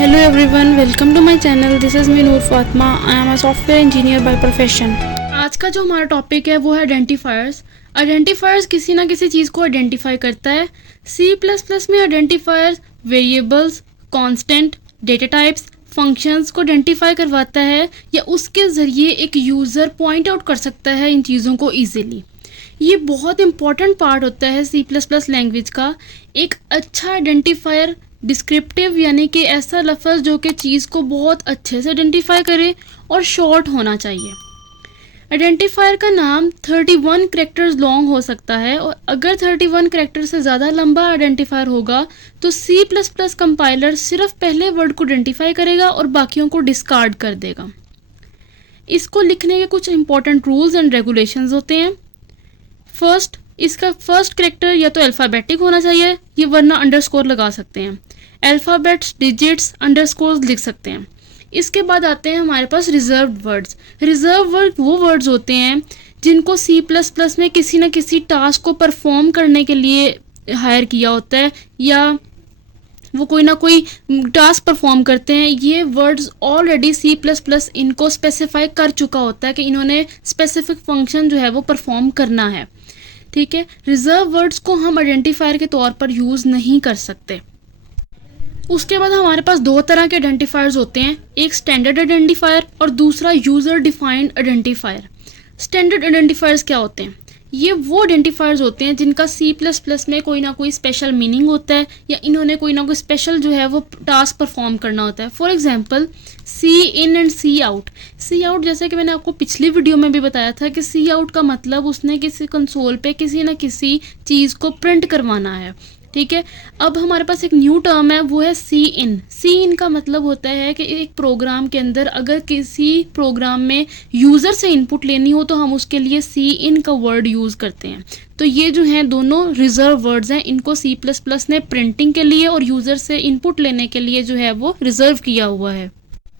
Hello everyone, welcome to my channel. This is me Noor Fatma. I am a software engineer by profession. आज का जो हमारा topic है वो है आइडेंटिफायर्स. आइडेंटिफायर्स किसी ना किसी चीज़ को आइडेंटिफाई करता है. C++ में identifiers variables, constant, data types, functions को आइडेंटिफाई करवाता है या उसके ज़रिए एक यूज़र पॉइंट आउट कर सकता है इन चीज़ों को ईजिली. ये बहुत इंपॉर्टेंट पार्ट होता है C++ लैंग्वेज का. एक अच्छा आइडेंटिफायर डिस्क्रिप्टिव यानी कि ऐसा लफ्ज़ जो कि चीज़ को बहुत अच्छे से आइडेंटिफाई करे और शॉर्ट होना चाहिए. आइडेंटिफायर का नाम 31 कैरेक्टर्स लॉन्ग हो सकता है और अगर 31 कैरेक्टर से ज़्यादा लंबा आइडेंटिफायर होगा तो C++ कंपाइलर सिर्फ पहले वर्ड को आइडेंटिफाई करेगा और बाकियों को डिस्कार्ड कर देगा. इसको लिखने के कुछ इंपॉर्टेंट रूल्स एंड रेगुलेशंस होते हैं. इसका फर्स्ट कैरेक्टर या तो अल्फ़ाबेटिक होना चाहिए, ये वरना अंडरस्कोर लगा सकते हैं. अल्फ़ाबेट्स, डिजिट्स, अंडरस्कोर्स लिख सकते हैं. इसके बाद आते हैं हमारे पास रिजर्व्ड वर्ड्स. रिजर्व वर्ड वो वर्ड्स होते हैं जिनको C++ में किसी न किसी टास्क को परफॉर्म करने के लिए हायर किया होता है या वो कोई ना कोई टास्क परफॉर्म करते हैं. ये वर्ड्स ऑलरेडी C++ इनको स्पेसिफाई कर चुका होता है कि इन्होंने स्पेसिफिक फंक्शन जो है वो परफॉर्म करना है. ठीक है, रिजर्व वर्ड्स को हम आइडेंटिफायर के तौर पर यूज़ नहीं कर सकते. उसके बाद हमारे पास दो तरह के आइडेंटिफायर्स होते हैं, एक स्टैंडर्ड आइडेंटिफायर और दूसरा user defined identifier. Standard identifiers क्या होते हैं? ये वो आइडेंटिफायर्स होते हैं जिनका C++ में कोई ना कोई स्पेशल मीनिंग होता है या इन्होंने कोई ना कोई स्पेशल जो है वो टास्क परफॉर्म करना होता है. For example C in and C out. C out जैसे कि मैंने आपको पिछली वीडियो में भी बताया था कि सी आउट का मतलब उसने किसी कंसोल पे किसी ना किसी चीज़ को प्रिंट करवाना है. ठीक है, अब हमारे पास एक न्यू टर्म है, वो है सी इन. सी इन का मतलब होता है कि एक प्रोग्राम के अंदर अगर किसी प्रोग्राम में यूज़र से इनपुट लेनी हो तो हम उसके लिए सी इन का वर्ड यूज़ करते हैं. तो ये जो हैं दोनों रिजर्व वर्ड्स हैं, इनको C++ ने प्रिंटिंग के लिए और यूज़र से इनपुट लेने के लिए जो है वो रिजर्व किया हुआ है.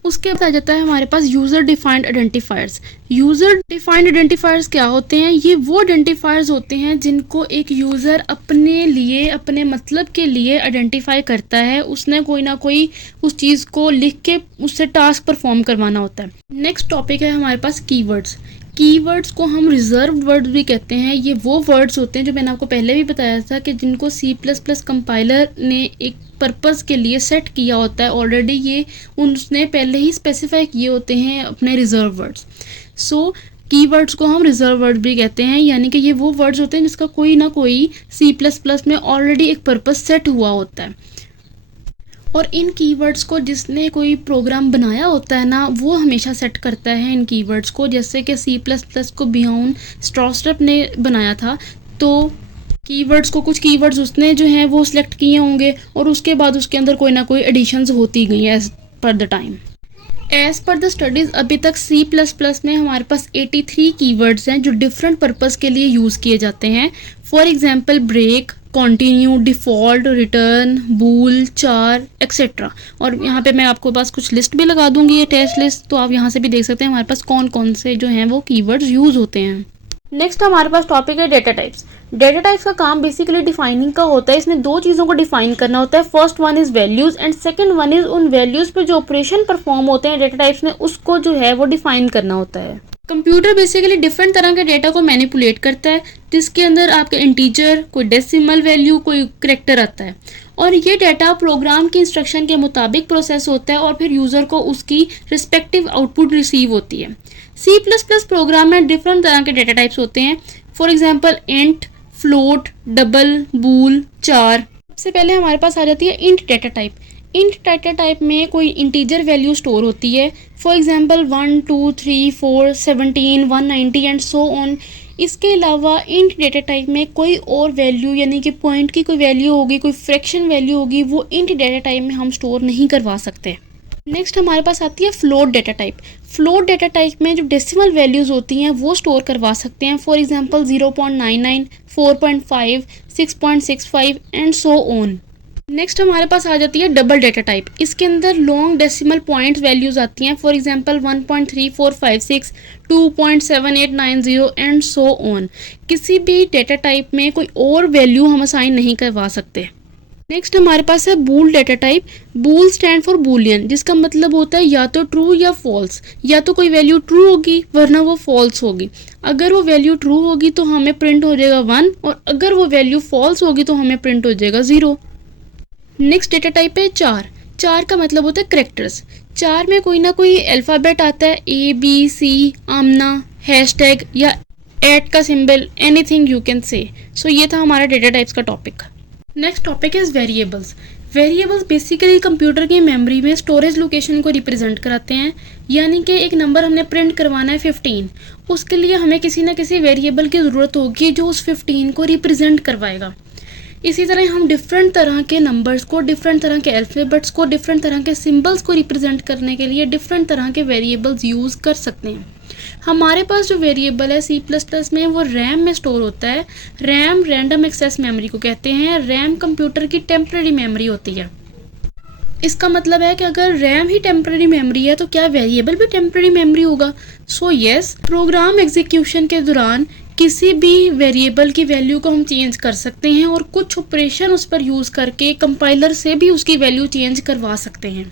उसके बाद आ जाता है हमारे पास user defined identifiers. User defined identifiers क्या होते हैं? ये वो आइडेंटिफायर्स होते हैं जिनको एक यूज़र अपने लिए, अपने मतलब के लिए आइडेंटिफाई करता है. उसने कोई ना कोई उस चीज़ को लिख के उससे टास्क परफॉर्म करवाना होता है. नेक्स्ट टॉपिक है हमारे पास कीवर्ड्स. कीवर्ड्स को हम रिजर्व्ड वर्ड्स भी कहते हैं. ये वो वर्ड्स होते हैं जो मैंने आपको पहले भी बताया था कि जिनको C++ कंपाइलर ने एक पर्पस के लिए सेट किया होता है ऑलरेडी. ये उसने पहले ही स्पेसिफाई किए होते हैं अपने रिजर्व वर्ड्स. सो कीवर्ड्स को हम रिजर्व वर्ड भी कहते हैं, यानी कि ये वो वर्ड्स होते हैं जिसका कोई ना कोई C++ में ऑलरेडी एक पर्पस सेट हुआ होता है. और इन कीवर्ड्स को जिसने कोई प्रोग्राम बनाया होता है ना, वो हमेशा सेट करता है इन कीवर्ड्स को. जैसे कि C++ को बियॉन्ड स्ट्रॉस्ट्रप ने बनाया था, तो कीवर्ड्स को कुछ कीवर्ड्स उसने जो हैं वो सिलेक्ट किए होंगे और उसके बाद उसके अंदर कोई ना कोई एडिशंस होती गई as per the time. As per the studies अभी तक C++ में हमारे पास 83 कीवर्ड्स हैं जो डिफरेंट पर्पस के लिए यूज़ किए जाते हैं. For example break, continue, default, return, bool, char, etcetera. और यहाँ पे मैं आपको पास कुछ लिस्ट भी लगा दूंगी, ये टेस्ट लिस्ट, तो आप यहाँ से भी देख सकते हैं हमारे पास कौन कौन से जो हैं वो कीवर्ड्स यूज़ होते हैं. नेक्स्ट हमारे पास टॉपिक है डेटा टाइप्स. डेटा टाइप्स का काम बेसिकली डिफाइनिंग का होता है. इसमें दो चीज़ों को डिफाइन करना होता है. First one is values and second one is उन वैल्यूज़ पे जो ऑपरेशन परफॉर्म होते हैं डेटा टाइप्स में, उसको जो है वो डिफाइन करना होता है. कंप्यूटर बेसिकली डिफरेंट तरह के डेटा को मैनिपुलेट करता है जिसके अंदर आपके इंटीजर, कोई डेसिमल वैल्यू, कोई करेक्टर आता है और ये डाटा प्रोग्राम की इंस्ट्रक्शन के मुताबिक प्रोसेस होता है और फिर यूज़र को उसकी रिस्पेक्टिव आउटपुट रिसीव होती है. C++ प्रोग्राम में डिफरेंट तरह के डेटा टाइप्स होते हैं. For example int, float, double, bool, char. सबसे पहले हमारे पास आ जाती है int data type. Int data type में कोई इंटीजर वैल्यू स्टोर होती है. फॉर एग्जांपल 1, 2, 3, 4, 17, 190 एंड सो ऑन. इसके अलावा इंट डेटा टाइप में कोई और वैल्यू यानी कि पॉइंट की कोई वैल्यू होगी, कोई फ्रैक्शन वैल्यू होगी, वो इंट डेटा टाइप में हम स्टोर नहीं करवा सकते. नेक्स्ट हमारे पास आती है float data type. Float data type में जो डेसिमल वैल्यूज़ होती हैं वो स्टोर करवा सकते हैं. For example 0.99, 4.5, 6.65 and so on. Next हमारे पास आ जाती है डबल डेटा टाइप. इसके अंदर लॉन्ग डेसिमल पॉइंट्स वैल्यूज़ आती हैं. For example 1.3456, 2.7890 and so on. किसी भी डेटा टाइप में कोई और वैल्यू हम असाइन नहीं करवा सकते. नेक्स्ट हमारे पास है bool data type. Bool stand for boolean, जिसका मतलब होता है या तो ट्रू या फॉल्स। या तो कोई वैल्यू ट्रू होगी वरना वो फॉल्स होगी। अगर वो वैल्यू ट्रू होगी तो हमें प्रिंट हो जाएगा 1, और अगर वो वैल्यू फॉल्स होगी तो हमें प्रिंट हो जाएगा 0। नेक्स्ट डेटा टाइप है चार। चार का मतलब होता है करेक्टर्स। चार में कोई ना कोई अल्फ़ाबेट आता है, ABC, आमना, हैशटैग या एट का symbol, anything you can say. So ये था हमारा डेटा टाइप्स का topic. Next topic is variables. Variables basically computer की मेमोरी में स्टोरेज लोकेशन को रिप्रेजेंट कराते हैं। यानी कि एक नंबर हमने प्रिंट करवाना है 15, उसके लिए हमें किसी ना किसी वेरिएबल की ज़रूरत होगी जो उस 15 को रिप्रेजेंट करवाएगा। इसी तरह हम डिफरेंट तरह के नंबर्स को, डिफरेंट तरह के अल्फ़ाबेट्स को, डिफरेंट तरह के सिंबल्स को रिप्रेजेंट करने के लिए डिफरेंट तरह के वेरिएबल्स यूज़ कर सकते हैं। हमारे पास जो वेरिएबल है C++ में वो रैम में स्टोर होता है। रैम रैंडम एक्सेस मेमोरी को कहते हैं। रैम कंप्यूटर की टेम्पररी मेमोरी होती है। इसका मतलब है कि अगर रैम ही टेम्पररी मेमोरी है तो क्या वेरिएबल भी टेम्पररी मेमोरी होगा? सो यस, प्रोग्राम एग्जीक्यूशन के दौरान किसी भी वेरिएबल की वैल्यू को हम चेंज कर सकते हैं और कुछ ऑपरेशन उस पर यूज़ करके कंपाइलर से भी उसकी वैल्यू चेंज करवा सकते हैं।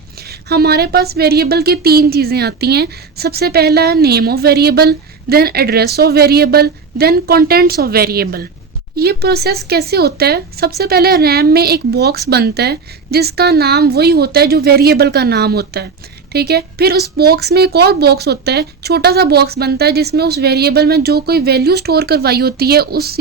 हमारे पास वेरिएबल की 3 चीज़ें आती हैं। सबसे पहला name of variable, then address of variable, then contents of variable. ये प्रोसेस कैसे होता है? सबसे पहले रैम में एक बॉक्स बनता है जिसका नाम वही होता है जो वेरिएबल का नाम होता है, ठीक है। फिर उस बॉक्स में एक और बॉक्स होता है, छोटा सा बॉक्स बनता है जिसमें उस वेरिएबल में जो कोई वैल्यू स्टोर करवाई होती है उस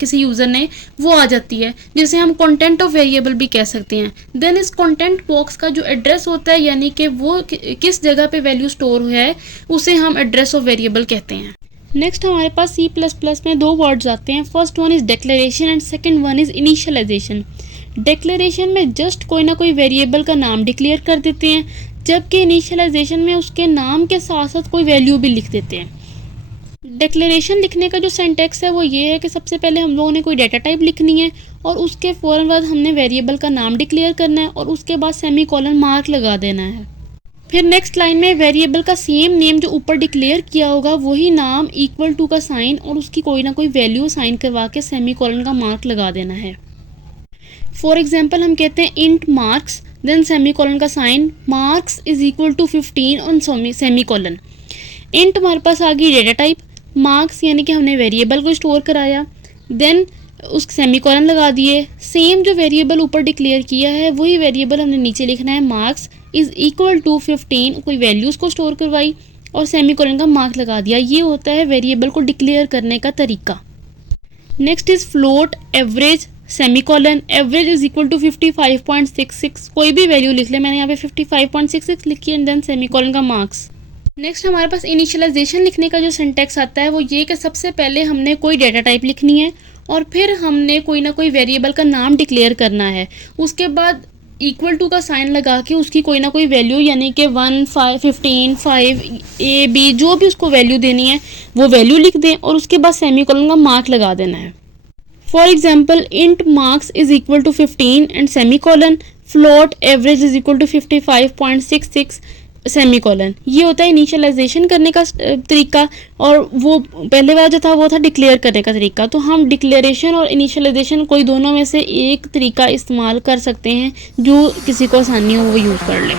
किसी यूज़र ने, वो आ जाती है, जिसे हम कंटेंट ऑफ वेरिएबल भी कह सकते हैं। देन इस कंटेंट बॉक्स का जो एड्रेस होता है, यानी कि वो किस जगह पे वैल्यू स्टोर है, उसे हम एड्रेस ऑफ वेरिएबल कहते हैं। नेक्स्ट हमारे पास C++ में 2 वर्ड्स आते हैं। First one is declaration and second one is initialisation. Declaration में जस्ट कोई ना कोई वेरिएबल का नाम डिक्लेयर कर देते हैं, जबकि इनिशियलाइजेशन में उसके नाम के साथ साथ कोई वैल्यू भी लिख देते हैं। डिक्लेरेशन लिखने का जो सिंटैक्स है वो ये है कि सबसे पहले हम लोगों ने कोई डेटा टाइप लिखनी है और उसके फ़ौरन बाद हमने वेरिएबल का नाम डिक्लेयर करना है और उसके बाद सेमीकोलन मार्क लगा देना है। फिर नेक्स्ट लाइन में वेरिएबल का सेम नेम जो ऊपर डिक्लेयर किया होगा वही नाम इक्वल टू का साइन और उसकी कोई ना कोई वैल्यू साइन करवा के सेमीकोलन का मार्क लगा देना है। फॉर एग्जांपल हम कहते हैं इंट मार्क्स, देन सेमीकोलन का sign, marks is equal to 15 on semicolon. Int हमारे पास आ गई डेटा टाइप, मार्क्स यानी कि हमने वेरिएबल को स्टोर कराया, देन उस सेमीकोलन लगा दिए। सेम जो वेरिएबल ऊपर डिक्लेयर किया है वही वेरिएबल हमने नीचे लिखना है, मार्क्स इज इक्वल टू 15, कोई वैल्यूज़ को स्टोर करवाई और सेमीकोलन का मार्क लगा दिया। ये होता है वेरिएबल को डिक्लेयर करने का तरीका। Next is float average semicolon, average is equal to 55.66, कोई भी वैल्यू लिख ले, मैंने यहाँ पे 55.66 लिखी एंड देन सेमीकोलन का मार्क्स। नेक्स्ट हमारे पास इनिशियलाइजेशन लिखने का जो सिंटैक्स आता है वो ये कि सबसे पहले हमने कोई डेटा टाइप लिखनी है और फिर हमने कोई ना कोई वेरिएबल का नाम डिक्लेयर करना है। उसके बाद इक्वल टू का साइन लगा के उसकी कोई ना कोई वैल्यू यानी कि 1, 5, 15, 5, A, B जो भी उसको वैल्यू देनी है वो वैल्यू लिख दें और उसके बाद सेमीकोलन का मार्क लगा देना है। For example int marks is equal to 15 and semicolon, float average is equal to 55.66 semicolon. ये होता है इनिशियलाइजेशन करने का तरीका और वो पहले वाला जो था वो था डिक्लेयर करने का तरीका। तो हम डिक्लेरेशन और इनिशियलाइजेशन कोई दोनों में से एक तरीका इस्तेमाल कर सकते हैं, जो किसी को आसानी हो वो यूज़ कर ले।